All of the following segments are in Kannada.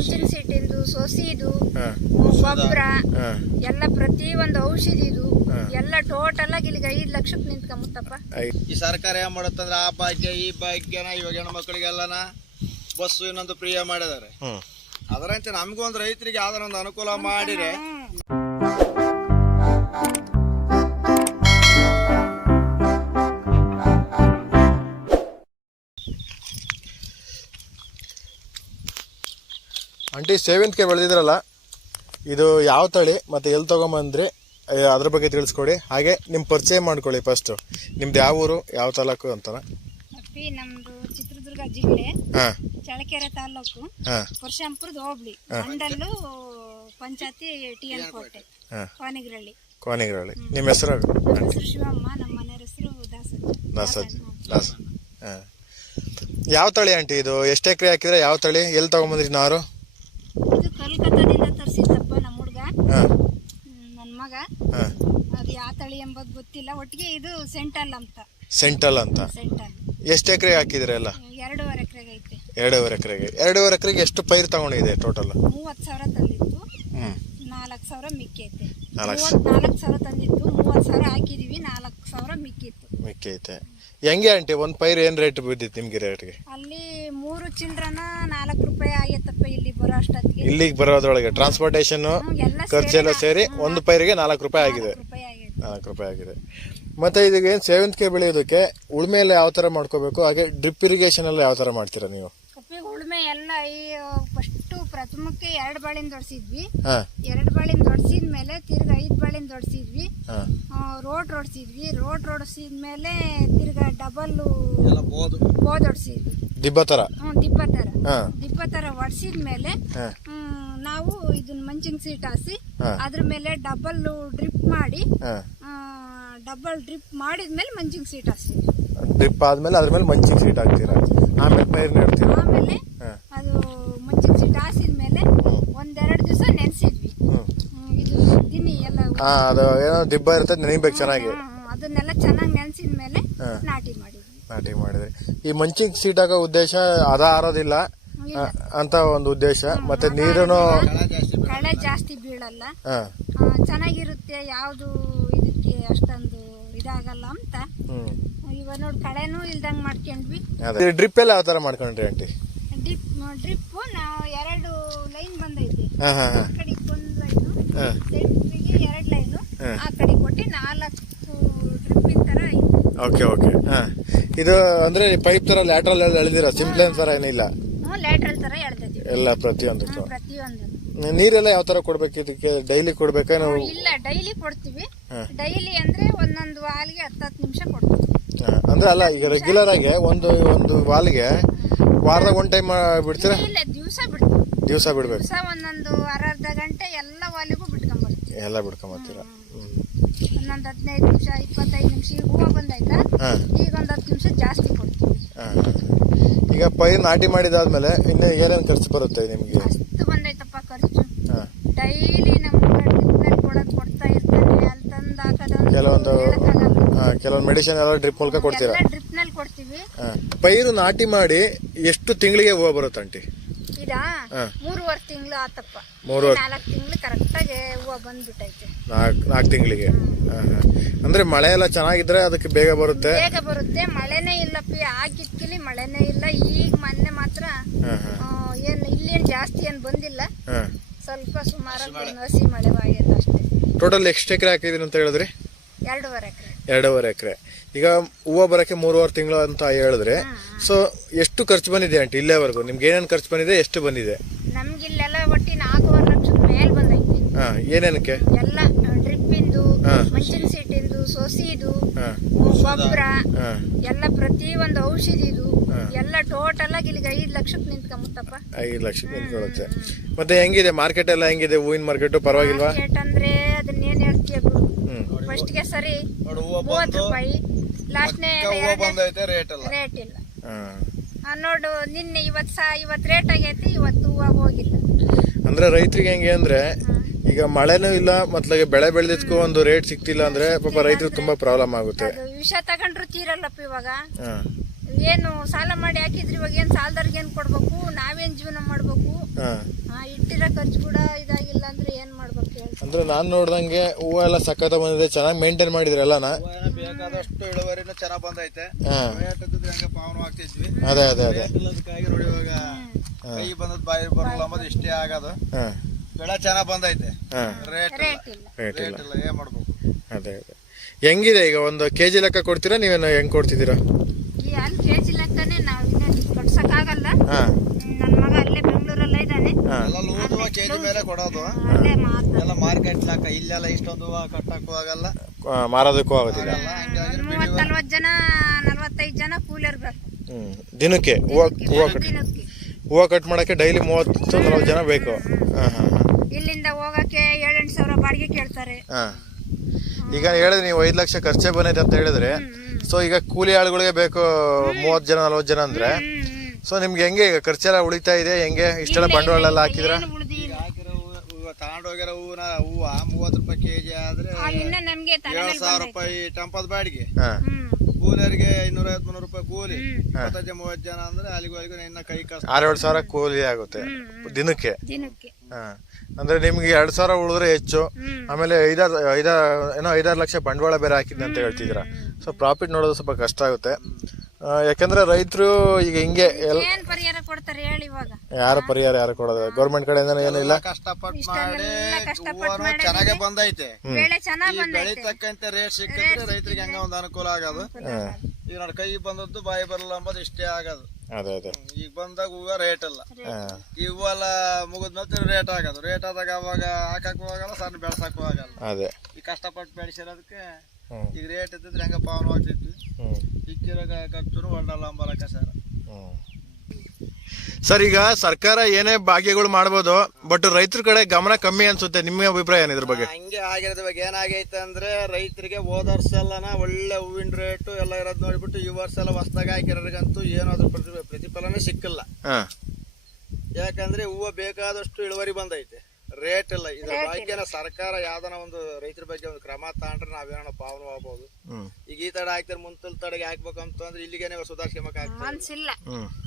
ಮಂಚಿನ ಸಿಟ್ಟಿಂದು ಸೊಸಿದು ಗೊಬ್ಬರ ಎಲ್ಲ ಪ್ರತಿ ಒಂದು ಔಷಧಿದು ಇದು ಎಲ್ಲ ಟೋಟಲ್ ಆಗಿ ಇಲ್ಲಿಗೆ ಐದು ಲಕ್ಷಕ್ಕೆ ನಿಂತ್ಕೊಂಬತ್ತಪ್ಪ ಈ ಸರ್ಕಾರ ಏನ್ ಮಾಡುತ್ತಂದ್ರೆ ಆ ಭಾಗ್ಯ ಈ ಭಾಗ್ಯನ ಇವಾಗ ಹೆಣ್ಮಕ್ಳಿಗೆಲ್ಲನ ಬಸ್ ಇನ್ನೊಂದು ಪ್ರಿಯ ಮಾಡಿದಾರೆ ಅದರಂತೆ ನಮಗೂ ಒಂದು ರೈತರಿಗೆ ಯಾವ್ದಾರ ಒಂದು ಅನುಕೂಲ ಮಾಡಿದ್ರೆ ಆಂಟಿ ಸೇವಂತಿಗೆ ಬೆಳೆದಿದ್ರಲ್ಲ ಇದು ಯಾವ ತಳಿ ಮತ್ತೆ ಎಲ್ಲಿ ತಗೊಂಬಂದ್ರಿ ಅದ್ರ ಬಗ್ಗೆ ತಿಳಿಸ್ಕೊಡಿ. ಹಾಗೆ ನಿಮ್ಮ ಪರಿಚಯ ಮಾಡ್ಕೊಳ್ಳಿ ಫಸ್ಟು ನಿಮ್ದು ಯಾವ ಊರು ಯಾವ ತಾಲೂಕು ಅಂತ ಅಪ್ಪಿ ನಮ್ದು ಚಿತ್ರದುರ್ಗ ಜಿಲ್ಲೆ ಹಾಂ. ಚಳ್ಳಕೆರೆ ತಾಲೂಕು ಹಾಂ. ಪುರುಷಂಪುರದ ಹೋಬಳಿ. ಮಂಡಲ್ಲು ಪಂಚಾಯತಿ ಟಿ ಎನ್ ಕೋಟೆ ಹಾಂ. ಕೋನಿಗ್ರಳ್ಳಿ. ಕೋನಿಗ್ರಹಳ್ಳಿ ನಿಮ್ಮ ಹೆಸರು? ಹೆಸರು ಶಿವಮ್ಮ ನಮ್ಮ ಮನೆಯ ಹೆಸರು ದಾಸ ದಾಸ ದಾಸ ಹಾಂ. ಯಾವ ತಳಿ ಆಂಟಿ ಇದು? ಎಷ್ಟು ಎಕರೆ ಹಾಕಿದ್ರೆ ಯಾವ ತಳಿ? ಎಲ್ಲಿ ತೊಗೊಂಬಂದ್ರಿ ನಾರು ಇದು ಕಲ್ಕತ್ತಾದಿಂದ ತರಿಸಿದ್ದಪ್ಪ ನಮ್ಮ ಹುಡುಗ. ನನ್ನ ಮಗ. ಅದು ಯಾವ ತಳಿ ಎಂಬುದು ಗೊತ್ತಿಲ್ಲ. ಒಟ್ಟಿಗೆ ಇದು ಸೆಂಟಲ್ ಅಂತ. ಸೆಂಟಲ್ ಅಂತ. ಸೆಂಟಲ್ ಎಷ್ಟು ಎಕರೆ ಹಾಕಿದ್ರೆ ಎಲ್ಲ? ಎರಡೂವರೆ ಎಕರೆಗೆ ಐತೆ. ಎರಡೂವರೆ ಎಕರೆಗೆ. ಎರಡೂವರೆ ಎಕರೆಗೆ ಎಷ್ಟು ಪೈರು ತಗೊಂಡಿದೆ ಟೋಟಲ್ ಮೂವತ್ತು ಸಾವಿರ ತಂದಿತ್ತು. ನಾಲ್ಕು ಸಾವಿರ ಮಿಕ್ಕಿ ಐತೆ. ನಾಲ್ಕು ಸಾವಿರ ತಂದಿತ್ತು. ಮೂವತ್ತು ಸಾವಿರ ಹಾಕಿದೀವಿ. ನಾಲ್ಕು ಸಾವಿರ ಮಿಕ್ಕಿತ್ತು ಮಿಕ್ಕೈತೆ ಹೆಂಗೆ ಆಂಟಿ? ಒಂದು ಪೈರ್ ಏನು ರೇಟ್ ಬಿದ್ದಿತ್ತು ನಿಮಗೆ ರೇಟ್ಗೆ ಅಲ್ಲಿ ಮೂರು ಚಿಂದ್ರನ ನಾಲ್ಕು ರೂಪಾಯಿ ಅಷ್ಟೊತ್ತಿಗೆ ಇಲ್ಲಿಗೆ ಬರೋದ್ರೊಳಗೆ ಟ್ರಾನ್ಸ್ಪೋರ್ಟೇಷನ್ ಎಲ್ಲ ಖರ್ಚೆಲ್ಲ ಸೇರಿ ಒಂದು ಪೈರಿಗೆ ನಾಲ್ಕು ರೂಪಾಯಿ ಆಗಿದೆ. ರೂಪಾಯಿ ನಾಲ್ಕು ರೂಪಾಯಿ ಆಗಿದೆ. ಮತ್ತೆ ಇದಕ್ಕೆ ಏನು ಸೇವಂತಿಗೆ ಬೆಳೆಯೋದಕ್ಕೆ ಉಳುಮೆ ಎಲ್ಲ ಯಾವ ಥರ ಮಾಡ್ಕೋಬೇಕು? ಹಾಗೆ ಡ್ರಿಪ್ ಇರಿಗೇಷನ್ ಎಲ್ಲ ಯಾವ ಥರ ಮಾಡ್ತೀರಾ ನೀವು? ಕಪ್ಪಿ ಉಳುಮೆ ಎಲ್ಲ ಈ ಫಸ್ಟು ಪ್ರಥಮಕ್ಕೆ ಎರಡು ಬಾಳಿನ ದೊಡ್ಸಿದ್ವಿ ಹಾಂ. ಎರಡು ಬಾಳಿನ ದೊಡ್ಸಿದ ಮೇಲೆ ತಿರ್ಗಾ ಐದು ಬಾಳಿನ ದೊಡ್ಸಿದ್ವಿ ಹಾಂ. ರೋಡ್ ರೋಡ್ಸಿದ್ವಿ ರೋಡ್ ಹೊಡ್ಸಿದ ಮೇಲೆ ತಿರ್ಗಾ ಡಬಲ್ಲು ಎಲ್ಲ ಬೋದು. ಬೋದ್ ಹೊಡ್ಸಿದ್ವಿ ದಿಬ್ಬ ತರ? ಹ್ಞೂ ದಿಬ್ಬ ತರ. ಹಾಂ. ದಿಬ್ಬ ಹೊಡ್ಸಿದ ಮೇಲೆ ಹಾಂ. ನಾವು ಇದನ್ನ ಮಂಚಿನ ಸೀಟ್ ಹಾಸಿ ಹಾ. ಅದ್ರ ಮೇಲೆ ಡಬಲ್ ಡ್ರಿಪ್ ಮಾಡಿ ಹಾಂ. ಡಬಲ್ ಡ್ರಿಪ್ ಮಾಡಿದ್ಮೇಲೆ ಮಂಚಿನ ಸೀಟ್ ಹಾಸಿ. ಡ್ರಿಪ್ ಆದಮೇಲೆ ಅದ್ರ ಮೇಲೆ ಮಂಚಿನ ಸೀಟ್ ಹಾಕ್ತೀರಾ? ಆಮೇಲೆ ಪೈರ್ ನೆಡ್ತೀರಾ? ಆಮೇಲೆ ಹಾಂ. ಅದು ಮಂಚಿನ ಸೀಟ್ ಹಾಸಿದ ಮೇಲೆ ಒಂದೆರಡು ದಿವಸ ನೆನೆಸಿದ್ವಿ. ಇದು ದಿನಿ ಎಲ್ಲ ಹಾಂ ಅದು ಏನೋ ದಿಬ್ಬ ಇರುತ್ತೆ ನೆನಿಬೇಕು ಚೆನ್ನಾಗಿ. ಹ್ಮ್, ಹ್ಮ್, ಅದನ್ನೆಲ್ಲ ಚೆನ್ನಾಗಿ ನೆನೆಸಿದ ಮೇಲೆ ಹಾ. ನಾಟಿ ಮಾಡಿದ್ವಿ ನಾಟಿ ಮಾಡಿದ್ರಿ. ಈ ಮಂಚಿಗೆ ಸೀಟ್ ಹಾಕೋ ಉದ್ದೇಶ ಅದ ಆರೋದಿಲ್ಲ ಅಂತ ಒಂದು ಉದ್ದೇಶ. ಮತ್ತೆ ನೀರನ್ನು ಕಳೆ ಜಾಸ್ತಿ ಬೀಳಲ್ಲ. ಆ, ಚೆನ್ನಾಗಿರುತ್ತೆ ಯಾವುದು ಇದಕ್ಕೆ ಅಷ್ಟೊಂದು ಇದಾಗಲ್ಲ ಅಂತ. ಇವಾಗ ನೋಡಿ ಕಳೆನೂ ಇಲ್ದಂಗೆ ಮಾಡ್ಕೊಂಡ್ವಿ. ಡ್ರಿಪ್ ಎಲ್ಲ ಯಾವ ತರ ಮಾಡ್ಕೊಂಡ್ರಿ ಆಂಟಿ? ಡ್ರಿಪ್ ಡ್ರಿಪ್ಪು ನಾವು ಎರಡು ಲೈನ್ ಬಂದೈತಿ. ಕಡೆಗೆ ಒಂದು ಲೈನು ಸೆಂಟ್ರಿಗೆ ಎರಡು ಲೈನು ಆ ಕಡೆ ಕೊಟ್ಟು ನಾಲ್ಕು ಡ್ರಿಪ್ಪಿನ ತರ ಐತಿ. ಓಕೆ ಓಕೆ ಹಾಂ. ಇದು ಅಂದರೆ ಪೈಪ್ ಥರ ಲ್ಯಾಟ್ರಲ್ ಎಲ್ಲ ಎಳೆದಿರ ಸಿಂಪ್ಲೇನ್ ಥರ ಏನಿಲ್ಲ ಹ್ಞೂ ಲ್ಯಾಟ್ರಲ್ ಥರ ಎಳ್ದಿದ್ದೀವಿ ಎಲ್ಲ ಪ್ರತಿಯೊಂದಕ್ಕೂ. ಪ್ರತಿಯೊಂದು. ನೀರೆಲ್ಲ ಯಾವ ಥರ ಕೊಡ್ಬೇಕು ಇದಕ್ಕೆ? ಡೈಲಿ ಕೊಡ್ಬೇಕಾ ನಾವು? ಇಲ್ಲ ಡೈಲಿ ಕೊಡ್ತೀವಿ. ಹಾ. ಡೈಲಿ ಅಂದ್ರೆ ಒಂದೊಂದು ವಾಲ್ಗೆ ಹತ್ತು ನಿಮಿಷ ಕೊಡ್ತೀವಿ. ಹಾಂ, ಅಂದ್ರೆ ಅಲ್ಲ ಈಗ ರೆಗ್ಯುಲರ್ ಆಗಿ ಒಂದು ಒಂದು ವಾಲ್ಗೆ ವಾರದಾಗ ಒಂದು ಟೈಮ್ ಬಿಡ್ತೀರಾ? ಇಲ್ಲ ದಿವಸ ಬಿಡ್ತೀವಿ. ದಿವಸ ಬಿಡ್ಬೇಕು. ದಿವಸ ಒಂದೊಂದು ಅರ್ಧ ಗಂಟೆ ಎಲ್ಲ ವಾಲಿಗೂ ಬಿಟ್ಕೊಂಬರ್ತೀವಿ ಎಲ್ಲ ಬಿಡ್ಕೊಂಬತ್ತೀರಾ ಒಂದೊಂದು ಹದಿನೈದು ನಿಮಿಷ ಇಪ್ಪತ್ತೈದು ನಿಮಿಷ ಈಗ ಹೂವು ಬಂದೈತಾ ಈಗ ಒಂದು ಹತ್ತು ನಿಮಿಷ ಜಾಸ್ತಿ ಕೊಡ್ತೀವಿ ಈಗ ಪೈರ್ ನಾಟಿ ಮಾಡಿದಾದ್ಮೇಲೆ ಇನ್ನು ಏನೇನು ಖರ್ಚು ಬರುತ್ತೆ ನಿಮಗೆ? ಅಷ್ಟು ಬಂದೈತಪ್ಪ ಖರ್ಚು. ಡೈಲಿ ಡ್ರಿಪ್ನಲ್ಲಿ ಕೊಡೋದು ಕೊಡ್ತಾ ಇರ್ತಾನೆ ಅಲ್ಲಿ ತಂದು ಹಾಕೋದು ಕೆಲವೊಂದು ಕೆಲವೊಂದು ಮೆಡಿಸಿನ್ ಎಲ್ಲ ಡ್ರಿಪ್ ಮೂಲಕ ಕೊಡ್ತೀರಾ? ಡ್ರಿಪ್ನಲ್ಲಿ ಕೊಡ್ತೀವಿ. ಪೈರು ನಾಟಿ ಮಾಡಿ ಎಷ್ಟು ತಿಂಗಳಿಗೆ ಹೂವು ಬರುತ್ತೆ ಆಂಟಿ. ಮೂರುವರೆ ತಿಂಗಳು ಆತಪ್ಪ. ಮೂರು ನಾಲ್ಕು ತಿಂಗಳು ಕರೆಕ್ಟಾಗಿ ಹೂವು ಬಂದ್ಬಿಟ್ಟೈತೆ ನಾಲ್ಕು ನಾಲ್ಕು ತಿಂಗಳಿಗೆ. ಹಾಂ ಮಳೆ ಎಲ್ಲ ಚೆನ್ನಾಗಿದ್ರೆ ಅದಕ್ಕೆ ಬೇಗ ಬರುತ್ತೆ? ಬೇಗ ಬರುತ್ತೆ. ಮಳೆನೇ ಇಲ್ಲಪ್ಪ. ಆಗಿದ್ಕಿಲಿ ಮಳೆನೇ ಇಲ್ಲ. ಈಗ ಮೊನ್ನೆ ಮಾತ್ರ ಏನು ಇಲ್ಲಿ ಏನ್ ಇಲ್ಲೇನ್ ಜಾಸ್ತಿ ಏನ್ ಬಂದಿಲ್ಲ. ಸ್ವಲ್ಪ ಸುಮಾರು ಹಸಿ ಮಳೆ ಆಗೈತೆ ಅಷ್ಟೇ. ಟೋಟಲ್ ಎಷ್ಟು ಎಕರೆ ಹಾಕಿದೀನಿ ಅಂತ ಹೇಳಿದ್ರಿ? ಎರಡೂವರೆ ಎಕರೆ. ಎರಡೂವರೆ ಎಕರೆ. ಈಗ ಹೂವು ಬರೋಕ್ಕೆ ಮೂರುವರೆ ತಿಂಗಳು ಅಂತ ಹೇಳಿದ್ರೆ ಸೊ ಎಷ್ಟು ಖರ್ಚು ಬಂದಿದೆ ಆಂಟಿ ಇಲ್ಲೇವರೆಗೂ? ನಿಮ್ಗೆ ಏನೇನು ಖರ್ಚು ಬಂದಿದೆ ಎಷ್ಟು ಬಂದಿದೆ? ನಮ್ಗಿಲ್ಲೆಲ್ಲ ಒಟ್ಟಿ ನಾಲ್ಕೂವರೆ ಲಕ್ಷದ ಮೇಲೆ ಬಂದೈತಿ. ಹಾಂ ಏನೇನಕ್ಕೆ? ಎಲ್ಲ ಡ್ರಿಪ್ಪಿಂದು ಹಾ. ಮಂಚಿನ ಸೀಟಿಂದು ಸೊಸಿದು ಗೊಬ್ಬರ ಎಲ್ಲ ಪ್ರತಿ ಒಂದು ಔಷಧಿದು. ಎಲ್ಲ ಟೋಟಲ್ ಆಗಿ ಇಲ್ಲಿಗೆ ಐದು ಲಕ್ಷಕ್ಕೆ ನಿಂತ್ಕೊಂಬತ್ತಪ್ಪ ಐದು ಲಕ್ಷಕ್ಕೆ ನಿಂತ್ಕೊಳ್ಳುತ್ತೆ. ಮತ್ತೆ ಹೆಂಗಿದೆ? ಮಾರ್ಕೆಟ್ ಎಲ್ಲ ಹೆಂಗಿದೆ? ಹೂವಿನ ಮಾರ್ಕೆಟ್ ಪರವಾಗಿಲ್ವಾ? ಮಾರ್ಕೆಟ್ ಅಂದ್ರೆ ಅದನ್ನೇನ್ ಹೇಳ್ತೀಯ ಫಸ್ಟ್ಗೆ ಸರಿ ಮೂವತ್ತು ರೂಪಾಯಿ. ಲಾಸ್ಟ್ನೇ ಬಂದೈತೆ ರೇಟ್ ರೇಟ್ ಇಲ್ಲ. ಹಾಂ. ಆ, ನೋಡು ನಿನ್ನೆ ಇವತ್ತು ಸಾ ಇವತ್ತು ರೇಟ್ ಆಗೈತಿ ಇವತ್ತು ಹೂವು ಹೋಗಿಲ್ಲ. ಅಂದ್ರೆ ರೈತರಿಗೆ ಹೆಂಗೆ ಅಂದ್ರೆ ಈಗ ಮಳೆನೂ ಇಲ್ಲ ಮತ್ಲಾಗೆ ಬೆಳೆ ಬೆಳೆದಿದ್ಕೂ ಒಂದು ರೇಟ್ ಸಿಗ್ತಿಲ್ಲ ಅಂದ್ರೆ ಪಾಪ ರೈತರಿಗೆ ತುಂಬಾ ಪ್ರಾಬ್ಲಮ್ ಆಗುತ್ತೆ. ವಿಷ ತಗೊಂಡ್ರು ತೀರಲ್ಲಪ್ಪ ಇವಾಗ. ಏನು ಸಾಲ ಮಾಡಿ ಹಾಕಿದ್ರಿ ಇವಾಗ ಏನ್ ಸಾಲದವ್ರಿಗೆ ಏನ್ ಕೊಡ್ಬೇಕು? ನಾವೇನ್ ಜೀವನ ಮಾಡ್ಬೇಕು? ಆ, ಇಟ್ಟಿರೋ ಖರ್ಚು ಕೂಡ ಇದಾಗಿಲ್ಲ ಅಂದ್ರೆ ಏನ್ ಮಾಡ್ಬೇಕು? ಅಂದ್ರೆ ನಾನು ನೋಡ್ದಂಗೆ ಹೂವು ಎಲ್ಲ ಸಖತ್ ಬಂದಿದೆ ಚೆನ್ನಾಗಿ ಮೇಂಟೈನ್ ಮಾಡಿದ್ರೆ ಎಲ್ಲಾನ? ಬೇಕಾದಷ್ಟು ಇಳುವರಿನೂ ಚೆನ್ನಾಗಿ ಬಂದೈತೆ. ಹಾಂ. ರೇಟ್ ಇದ್ದಿದ್ರೆ ಹಂಗೆ ಪಾವನ ಆಗ್ತಿದ್ವಿ. ಅದೇ ಅದೇ ಅದೇ. ಇಲ್ಲದಕ್ಕಾಗಿ ನೋಡಿ ಇವಾಗ ಕೈ ಬಂದದ್ ಬಾಯಿ ಬರಲ್ಲ ಅಂಬದು ಇಷ್ಟೇ ಆಗೋದು. ಹಾಂ. ಬೆಳೆ ಚೆನ್ನಾಗಿ ಬಂದೈತೆ. ಹಾಂ. ರೇಟ್ ಇಲ್ಲ. ರೇಟ್ ಇಲ್ಲ. ರೇಟ್ ಇಲ್ಲ. ಏನ್ ಮಾಡ್ಬೇಕು? ಅದೇ ಅದೇ. ಹೆಂಗಿದೆ ಈಗ ಒಂದು ಕೆ ಜಿ ಲೆಕ್ಕ ಕೊಡ್ತೀರಾ ನೀವೇನು ಹೆಂಗ್ ಕೊಡ್ತಿದ್ದೀರಾ? ಈ ಅಲ್ಲಿ ಕೆ ಜಿ ಲೆಕ್ಕನೆ ನಾವು ಇನ್ನೇನು ಕಟ್ಸಕ್ಕಾಗಲ್ಲ ಹಾಂ. ಮೇಲೆ ಕೊಡೋದು. ಎಲ್ಲ ಮಾರ್ಕೆಟ್ ಲಾಕ ಇಲ್ಲೆಲ್ಲ ಇಷ್ಟೊಂದು ಹೂವ ಕಟ್ಟಕ್ಕೂ ಆಗಲ್ಲ. ಮಾರೋದಕ್ಕೂ ಆಗೋದಿಲ್ಲ. ಆಗಲ್ಲ ಹಂಗಾಗಿ ನಲ್ವತ್ತು ಜನ ನಲ್ವತ್ತೈದು ಜನ ಕೂಲರ್ ಬೇಕು ಹ್ಞೂ ದಿನಕ್ಕೆ ಹೂವು ಹೂವು ಕಟ್ ದಿನಕ್ಕೆ. ಹೂವು ಕಟ್ ಮಾಡೋಕ್ಕೆ ಡೈಲಿ ಮೂವತ್ತು ನಲ್ವತ್ತು ಜನ ಬೇಕು. ಹಾಂ ಹಾಂ ಹಾಂ. ಇಲ್ಲಿಂದ ಹೋಗಕ್ಕೆ ಏಳೆಂಟು ಸಾವಿರ ಬಾಡಿಗೆ ಕೇಳ್ತಾರೆ. ಹಾಂ. ಈಗ ಹೇಳಿದ್ರೆ ನೀವು ಐದು ಲಕ್ಷ ಖರ್ಚೆ ಬಂದೈತೆ ಅಂತ ಹೇಳಿದ್ರೆ ಸೊ ಈಗ ಕೂಲಿ ಆಳುಗಳಿಗೆ ಬೇಕು ಮೂವತ್ತು ಜನ ನಲ್ವತ್ತು ಜನ ಅಂದ್ರೆ ಸೊ ನಿಮ್ಗೆ ಹೆಂಗೆ ಈಗ ಖರ್ಚೆಲ್ಲ ಉಳಿತಾ ಇದೆ? ಹೆಂಗೆ? ಇಷ್ಟೆಲ್ಲ ಬಂಡವಾಳ ಎಲ್ಲ ಹಾಕಿದ್ರ? ಹಾಕಿರೋ ಹೂವ ತಗೊಂಡೋಗಿರೋ ಹೂವನ ಹೂವ ಮೂವತ್ತು ರೂಪಾಯಿ ಕೆಜಿ ಆದ್ರೆ ಇನ್ನ ನಮ್ಗೆ ಏಳು ಸಾವಿರ ರೂಪಾಯಿ ಟೆಂಪದ ಬಾಡಿಗೆ. ಹಾ. ಕೂಲರಿಗೆ ಇನ್ನೂರ ಐವತ್ ಮುನ್ನೂರು ರೂಪಾಯಿ ಕೂಲಿ. ಇಪ್ಪತ್ತೈದು ಮೂವತ್ತು ಜನ ಅಂದ್ರೆ ಅಲ್ಲಿಗೂ ಅಲ್ಲಿಗೂ ಇನ್ನ ಕೈ ಕಷ್ಟ ಆರೇಳು ಸಾವಿರ ಕೂಲಿ ಆಗುತ್ತೆ. ದಿನಕ್ಕೆ. ದಿನಕ್ಕೆ. ಹಾಂ. ಅಂದ್ರೆ ನಿಮ್ಗೆ ಎರಡ್ ಸಾವಿರ ಉಳಿದ್ರೆ ಹೆಚ್ಚು. ಆಮೇಲೆ ಐದಾರು ಐದಾರು ಏನೋ ಐದಾರು ಲಕ್ಷ ಬಂಡವಾಳ ಬೇರೆ ಹಾಕಿದ್ದೆ ಅಂತ ಹೇಳ್ತಿದ್ದೀರಾ. ಸೊ ಪ್ರಾಫಿಟ್ ನೋಡೋದು ಸ್ವಲ್ಪ ಕಷ್ಟ ಆಗುತ್ತೆ. ಯಾಕಂದ್ರೆ ರೈತರು ಈಗ ಹಿಂಗೆ ಎಲ್ ಏನ್ ಪರಿಹಾರ ಕೊಡ್ತಾರೆ ಹೇಳಿ ಇವಾಗ? ಯಾರ ಪರಿಹಾರ ಯಾರು ಕೊಡೋದು? ಗೌರ್ಮೆಂಟ್ ಕಡೆಯಿಂದ ಏನಿಲ್ಲ ಇಲ್ಲ. ಕಷ್ಟಪಟ್ಟು ಮಾಡಿ ಹೂವನು ಚೆನ್ನಾಗೆ ಬಂದೈತೆ. ಬೆಳೆ ಚೆನ್ನಾಗ್ ಈ ಬಂದೈತೆ. ಬೆಳಿತಕ್ಕಂತೆ ರೇಟ್ ಸಿಕ್ಕಿದ್ರೆ ರೈತರಿಗೆ ಹಂಗ ಒಂದ್ ಅನುಕೂಲ ಆಗೋದು. ಈಗ ನೋಡಿ ಕೈ ಬಂದದ್ದು ಬಾಯಿ ಬರಲ್ಲ ಅಂಬೋದು ಇಷ್ಟೇ ಆಗೋದು. ಅದೇ ಅದೇ. ಈಗ ಬಂದಾಗ ಹೂವ ರೇಟ್ ಇಲ್ಲ. ಈ ಹೂವೆಲ್ಲ ಮುಗಿದ್ಮೇಲೆ ರೇಟ್ ಆಗೋದು. ರೇಟ್ ಆದಾಗ ಅವಾಗ ಹಾಕಕ್ಕೂ ಆಗಲ್ಲ ಸಣ್ಣ ಬೆಳ್ಸಕ್ಕೂ ಆಗಲ್ಲ. ಅದೇ. ಈ ಕಷ್ಟಪಟ್ಟು ಬೆಳೆಸಿರೋದಕ್ಕೆ ಹ್ಞೂ ಈಗ ರೇಟ್ ಇದ್ದಿದ್ರೆ ಹೆಂಗ ಪಾವನ ಆಗ್ತಿತ್ತು ಸರ್. ಸರ್ ಈಗ ಸರ್ಕಾರ ಏನೇ ಭಾಗ್ಯಗಳು ಮಾಡ್ಬೋದು ಬಟ್ ರೈತರ ಕಡೆ ಗಮನ ಕಮ್ಮಿ ಅನ್ಸುತ್ತೆ. ನಿಮ್ಮ ಅಭಿಪ್ರಾಯ ಏನಿದ್ರ ಬಗ್ಗೆ? ಹಂಗೆ ಆಗಿರೋದ್ ಬಗ್ಗೆ ಏನಾಗೈತೆ ಅಂದ್ರೆ ರೈತರಿಗೆ ಹೋದ ವರ್ಷ ಎಲ್ಲನ ಒಳ್ಳೆ ಹೂವಿನ ರೇಟು ಎಲ್ಲ ಇರೋದ್ ನೋಡ್ಬಿಟ್ಟು ಈ ವರ್ಷ ಎಲ್ಲ ಹೊಸದಾಗಿ ಹಾಕಿರೋರಿಗಂತೂ ಏನಾದ್ರೂ ಅದ್ರ ಪ್ರತಿಫಲನೇ ಸಿಕ್ಕಿಲ್ಲ. ಹಾಂ. ಯಾಕಂದ್ರೆ ಹೂವು ಬೇಕಾದಷ್ಟು ಇಳುವರಿ ಬಂದೈತೆ. ರೇಟ್ ಇಲ್ಲ. ಇದ್ರ ಬಗ್ಗೆ ಸರ್ಕಾರ ಯಾವ್ದನ ಒಂದು ರೈತರ ಬಗ್ಗೆ ಒಂದು ಕ್ರಮ ತಗೊಂಡ್ರೆ ನಾವೇನೋ ಪಾವನ ಆಗ್ಬೋದು. ಹ್ಞೂ ಈಗ ಈ ತಡ ಹಾಕ್ತಾರೆ ಮುಂತಲ್ ತಡೆಗೆ ಹಾಕ್ಬೇಕಂತ ಅಂದ್ರೆ ಇಲ್ಲಿಗೇನೆ ಸುಧಾರಿಸ್ಕೊಂಬಕ್ ಆಗ್ತದೆ ಅನ್ಸಿಲ್ಲ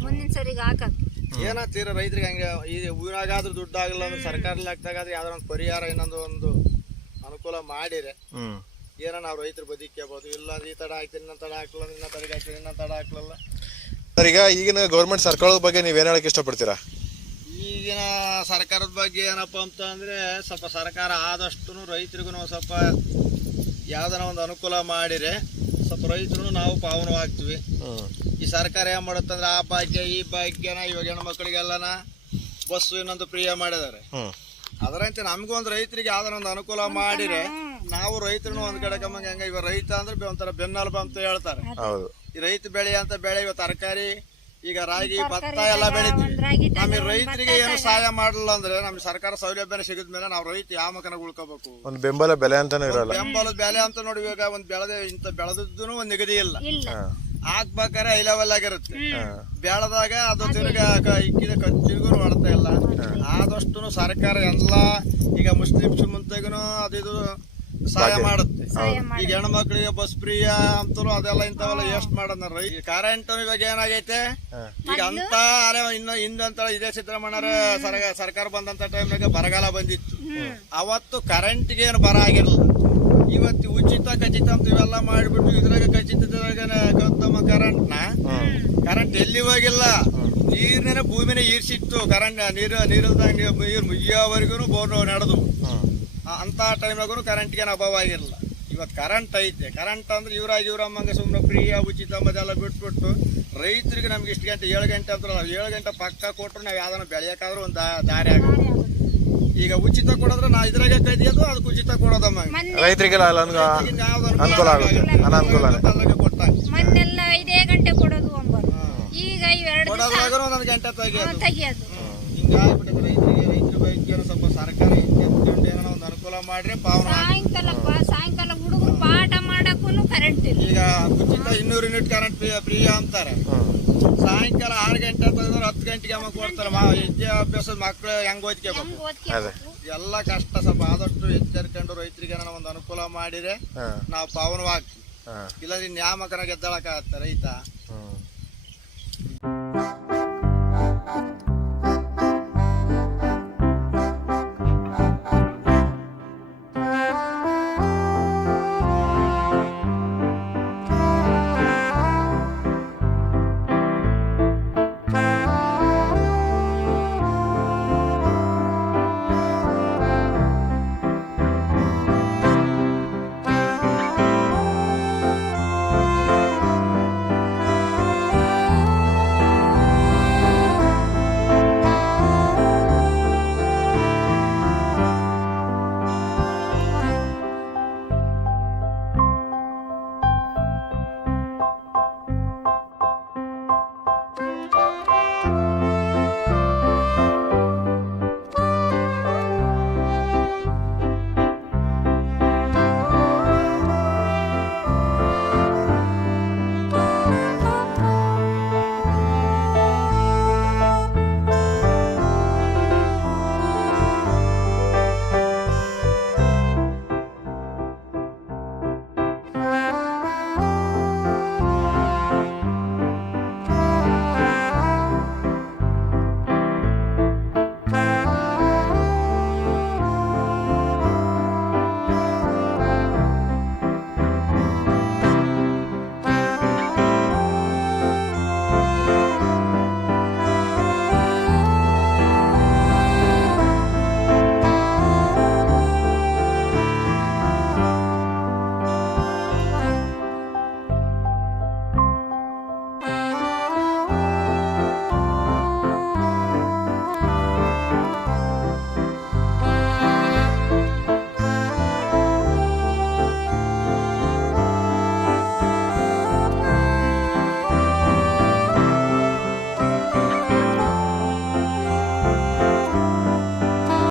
ಮುಂದಿನ ಸರಿಗೆ ಏನಾಗ್ತೀರ ರೈತರಿಗೆ ಹಂಗೆ ಈ ಊರಾಗಾದ್ರೂ ದುಡ್ಡು ಆಗಲ್ಲ ಅಂದ್ರೆ ಸರ್ಕಾರ ಹಾಕ್ದಾಗಾದ್ರೆ ಯಾವ್ದಾರ ಒಂದು ಪರಿಹಾರ ಇನ್ನೊಂದು ಒಂದು ಅನುಕೂಲ ಮಾಡಿರೆ ಏನೋ ನಾವು ರೈತರು ಬದುಕಬಹುದು ಇಲ್ಲ ಅಂದ್ರೆ ಈ ತಡ ಹಾಕ್ತೀನಿ ಇನ್ನೊಂದು ತಡ ಹಾಕ್ಲಿಲ್ಲ ಇನ್ನೊಂದು ತಡೆಗೆ ಹಾಕ್ತೀನಿ ಇನ್ನೊಂದು ತಡ ಹಾಕ್ಲಲ್ಲ. ಸರ್ ಈಗ ಈಗಿನ ಗೌರ್ಮೆಂಟ್ ಸರ್ಕಾರದ ಬಗ್ಗೆ ನೀವೇನು ಹೇಳಕ್ಕೆ ಇಷ್ಟಪಡ್ತೀರಾ? ಈಗಿನ ಸರ್ಕಾರದ ಬಗ್ಗೆ ಏನಪ್ಪ ಅಂತ ಅಂದ್ರೆ ಸ್ವಲ್ಪ ಸರ್ಕಾರ ಆದಷ್ಟು ರೈತರಿಗೂ ಸ್ವಲ್ಪ ಯಾವ್ದನ ಒಂದು ಅನುಕೂಲ ಮಾಡಿರೆ ಸ್ವಲ್ಪ ರೈತರು ನಾವು ಪಾವನವಾಗ್ತೀವಿ ಈ ಸರ್ಕಾರ ಏನ್ ಮಾಡುತ್ತಂದ್ರೆ ಆ ಭಾಗ್ಯ ಈ ಭಾಗ್ಯನ ಇವಾಗ ಹೆಣ್ಮಕ್ಳಿಗೆಲ್ಲನ ಬಸ್ಸು ಇನ್ನೊಂದು ಪ್ರಿಯ ಮಾಡಿದಾರೆ ಅದರಂತೆ ನಮಗೂ ಒಂದು ರೈತರಿಗೆ ಯಾವ್ದನ ಒಂದು ಅನುಕೂಲ ಮಾಡಿರೆ ನಾವು ರೈತರು ಒಂದ್ ಕಡೆ ಕಮ್ಮಂಗೆ ಹಂಗ ಇವಾಗ ರೈತ ಅಂದ್ರೆ ಬೆ- ಒಂಥರ ಬೆನ್ನೆಲುಬು ಅಂತ ಹೇಳ್ತಾರೆ. ಹೌದು. ಈ ರೈತ ಬೆಳೆ ಅಂತ ಬೆಳೆ ಇವಾಗ ತರಕಾರಿ ಈಗ ರಾಗಿ ಭತ್ತ ಎಲ್ಲ ಬೆಳಿತೀವಿ ಆಮೇಲೆ ನಮಗೆ ರೈತರಿಗೆ ಏನು ಸಹಾಯ ಮಾಡಲ್ಲ ಅಂದ್ರೆ ನಮ್ಗೆ ಸರ್ಕಾರ ಸೌಲಭ್ಯ ಸಿಗದ ಮೇಲೆ ನಾವು ರೈತ ಯಾವ ಮಕನ ಉಳ್ಕೋಬೇಕು? ಒಂದು ಬೆಂಬಲ ಬೆಲೆ ಅಂತ ಇರಲ್ಲ. ಬೆಂಬಲದ ಬೆಲೆ ಅಂತ ನೋಡಿ ಇವಾಗ ಒಂದ್ ಬೆಳೆದ ಇಂತ ಬೆಳೆದದ್ದು ಒಂದ್ ನಿಗದಿ ಇಲ್ಲ. ಇಲ್ಲ. ಐ ಹೈ ಲೆವೆಲ್ ಆಗಿರುತ್ತೆ. ಬೆಳೆದಾಗ ಅದು ತಿರ್ಗ ಇಕ್ಕಿದ ಕಚ್ಚಿಗೂ ಮಾಡ್ತಾ ಇಲ್ಲ. ಆದಷ್ಟು ಸರ್ಕಾರ ಎಲ್ಲ ಈಗ ಮುಸ್ಲಿಮ್ಸ್ ಮುಂತೆಗೂ ಅದು ಇದು ಸಹಾಯ ಮಾಡುತ್ತೆ. ಈಗ ಹೆಣ್ಮಕ್ಳಿಗೆ ಬಸ್ ಫ್ರೀ ಅಂತರೂ ಅದೆಲ್ಲ ಇಂಥವೆಲ್ಲ ಎಷ್ಟ್ ಮಾಡೋದ್ ಈ ಕರೆಂಟ್ ಇವಾಗ ಏನಾಗೈತೆ? ಈಗ ಅಂತ ಅರೆ ಇನ್ನು ಹಿಂದಂತ ಇದೇ ಸಿದ್ದರಾಮಯ್ಯ ಸರ- ಸರ್ಕಾರ ಬಂದಂತ ಟೈಮ್ನಾಗ ಬರಗಾಲ ಬಂದಿತ್ತು. ಅವತ್ತು ಕರೆಂಟ್ಗೆ ಏನು ಬರ ಆಗಿರಲಿಲ್ಲ. ಇವತ್ತು ಉಚಿತ ಖಚಿತ ಅಂತ ಇವೆಲ್ಲ ಮಾಡಿಬಿಟ್ಟು ಇದ್ರಾಗ ಖಚಿತದಾಗ ಕರೆಂಟ್ ಕರೆಂಟ್ನ ಕರೆಂಟ್ ಎಲ್ಲಿ ಹೋಗಿಲ್ಲ. ನೀರಿನ ಭೂಮಿನ ಈರ್ಸಿತ್ತು. ಕರೆಂಟ್ ನೀರು ನೀರಿಲ್ದಾಗ ನೀರು ನೀರು ಮುಗಿಯೋವರೆಗೂ ಬೋರ್ ನಡೆದು ಹ್ಞೂ ಅಂತ ಟೈಮ್ನಾಗೂ ಕರೆಂಟ್ಗೆ ಅಭಾವ ಆಗಿರಲಿಲ್ಲ. ಇವತ್ತು ಕರೆಂಟ್ ಐತೆ. ಕರೆಂಟ್ ಅಂದ್ರೆ ಇವ್ರಾಗ ಇವರಮ್ಮಂಗೆ ಸುಮ್ಮನೆ ಫ್ರೀಯ ಉಚಿತ ಮದೆಲ್ಲ ಬಿಟ್ಬಿಟ್ಟು ರೈತರಿಗೆ ನಮ್ಗೆ ಇಷ್ಟು ಗಂಟೆ ಏಳು ಗಂಟೆ ಅಂತ ಏಳು ಗಂಟೆ ಪಕ್ಕ ಕೊಟ್ಟರು ನಾವು ಯಾವ್ದಾನ ಬೆಳೆಯೋಕ್ಕಾದ್ರೂ ಒಂದು ದಾರಿ ಆಗುತ್ತೆ. ಈಗ ಉಚಿತ ಕೊಡೋದ್ರೆ ನಾ ಇದ್ರಾಗೆ ಕೈದಿಯೋದು ಅದಕ್ಕೆ ಉಚಿತ ಕೊಡೋದಮ್ಮ ರೈತರಿಗೆ ರೈತರಿಗೆಲ್ಲ ಅನುಕೂಲ ಆಗುತ್ತೆ. ಅನಾನುಕೂಲನೇ ಕೊಟ್ಟಾಗ. ಮೊನ್ನೆಲ್ಲ ಐದೇ ಗಂಟೆ ಕೊಡೋದು ಈಗ ಇವೆರಡು ಒಂದೊಂದು ಗಂಟೆ ತೆಗಿಯೋದು. ಹಿಂಗಾಗ್ಬಿಟ್ಟಿದೆ ರೈತರಿಗೆ. ಬಗ್ಗೆ ಸ್ವಲ್ಪ ಸರ್ಕಾರ ಎತ್ಕೊಂಡು ಏನೋ ಒಂದು ಅನುಕೂಲ ಮಾಡ್ರಿ ಪಾವನ ಸಾಯಂಕಾಲಪ್ಪ ಸಾಯಂಕಾಲ ಹುಡುಗರು ಪಾಠ ಮಾಡಕ್ಕೂ ಕರೆಂಟ್ ಇಲ್ಲ. ಈಗ ಉಚಿತ ಇನ್ನೂರು ಯೂನಿಟ್ ಕರೆಂಟ್ ಫ್ರೀ ಅಂತಾರೆ. ಸಾಯಂಕಾಲ ಆರು ಗಂಟೆ ತೆಗೆದ್ರೆ ಹತ್ತು ಗಂಟೆಗೆ ಅಮ್ಮ ಕೊಡ್ತಾರೆ. ಮಾ ವಿದ್ಯಾಭ್ಯಾಸದ ಮಕ್ಕಳು ಹೆಂಗ್ ಓದ್ಕೋಬೇಕು. ಎಲ್ಲ ಕಷ್ಟ ಸ್ವಲ್ಪ ಆದಷ್ಟು ಎಚ್ಚರಿಕೊಂಡು ರೈತರಿಗೆ ಏನೋ ಒಂದು ಅನುಕೂಲ ಮಾಡಿದ್ರೆ ನಾವು ಪಾವನವಾಗ್ತೀವಿ. ಇಲ್ಲಾಂದ್ರೆ ಇನ್ಯಾವ ಮಕ್ಕನ ಗೆದ್ದಳಕ್ಕಾಗತ್ತೆ ರೈತ